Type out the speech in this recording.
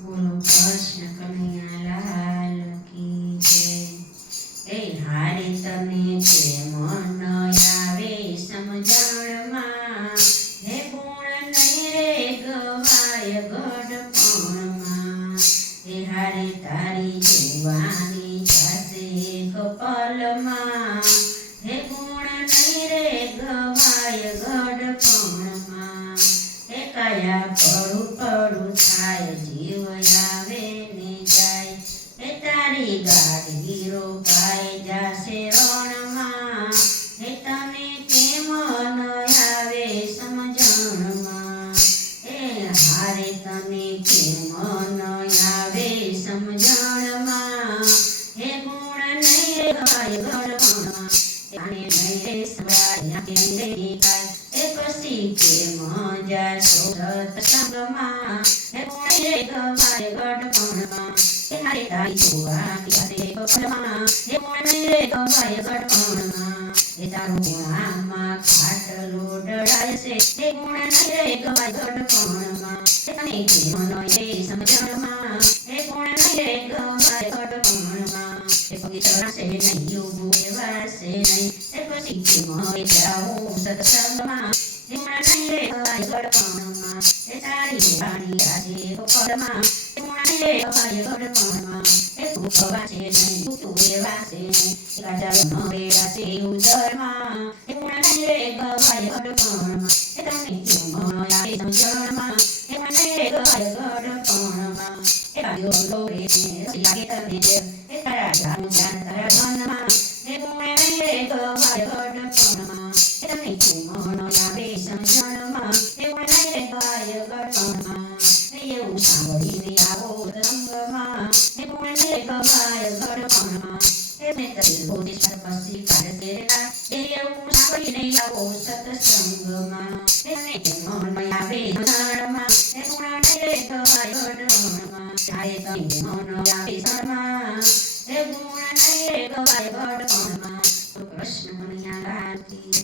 બોલો કૃષ્ણ કનૈયા લાલ કી જય। એ હારે તને જે મન આવે સમજણમાં, હે ગુણ નહીં રે ગવાય ગઢપણમાં। એ હારે તારી જોવાની જાશે કપલમાં, હે ગુણ નહીં રે ગવાય ગઢપણમાં। એ કયા પડું પડું થાય જીવ આવે ને જાય, એ તારી ગાડી રોકાઈ જાશે રણમાં, એ તને કેમ ન આવે સમજણમાં। એ હારે તને કેમ ન આવે સમજણમાં, હે ગુણ નહીં રે ગવાય ગઢપણમાં। જાણે નહીં રે સવાય નહીં રે ગાય, એ પછી કેમ જાશો સત્સંગમાં, હે ગુણ નહીં રે ગવાય ગઢપણમાં। એ હારે તારી જોવાની જાશે કપલમાં, હે ગુણ નહીં રે ગવાય ગઢપણમાં। એ તારું ગુણામાં ખાટલો ડળાય છે, હે ગુણ નહીં રે ગવાય ગઢપણમાં। એ તને કેમ ન રે સમજણમાં, હે ગુણ નહીં રે ગવાય ગઢપણમાં। એ પગી ચડાશે નહીં ઊભું રહેવાશે નહીં, એ પછી કેમ જાવું સત્સંગમાં, હે ગુણ નહીં રે ગવાય ગઢપણમાં। એ તારી જોવાની જાશે કપલમાં, હે ગુણ નહીં રે ગવાય ગઢપણમાં। એ ભૂખવાશે નહીં ભૂખું રહેવાશે નહીં, એ કાચારો ન રહેવાશે ઉદરમાં, હે ગુણ નહીં રે ગવાય ગઢપણમાં। એ તને કેમ આવે સમજણમાં, હે ગુણ નહીં રે ગવાય ગઢપણમાં। એ ભાગ્યો દોરે ને લાગે તને જેમ, એ તારા જાનું જાન તારા ધનમાં, હે ગુણ નહીં રે ગવાય ગઢપણમાં। એ તને કેમ આવે સમજણમાં, હે ગુણ નહીં રે ગવાય ગઢપણમાં। એવું સાંભળીને આવો રંગમાં, હે ગુણ નહીં રે ગવાય ગઢપણમાં। એ મેં તરી બોધી પછી કાઢશે ના, એ એવું સાંભળીને આવો સત્સંગમાં, હે તને કેમ આવે સમજણમાં, હે ગુણ નહીં રે ગવાય ગઢપણમાં। તારે તને કેમ આવે સમજણમાં, હે ગુણ નહીં રે ગવાય ગઢપણમાં। કૃષ્ણ કનૈયા લાલ કી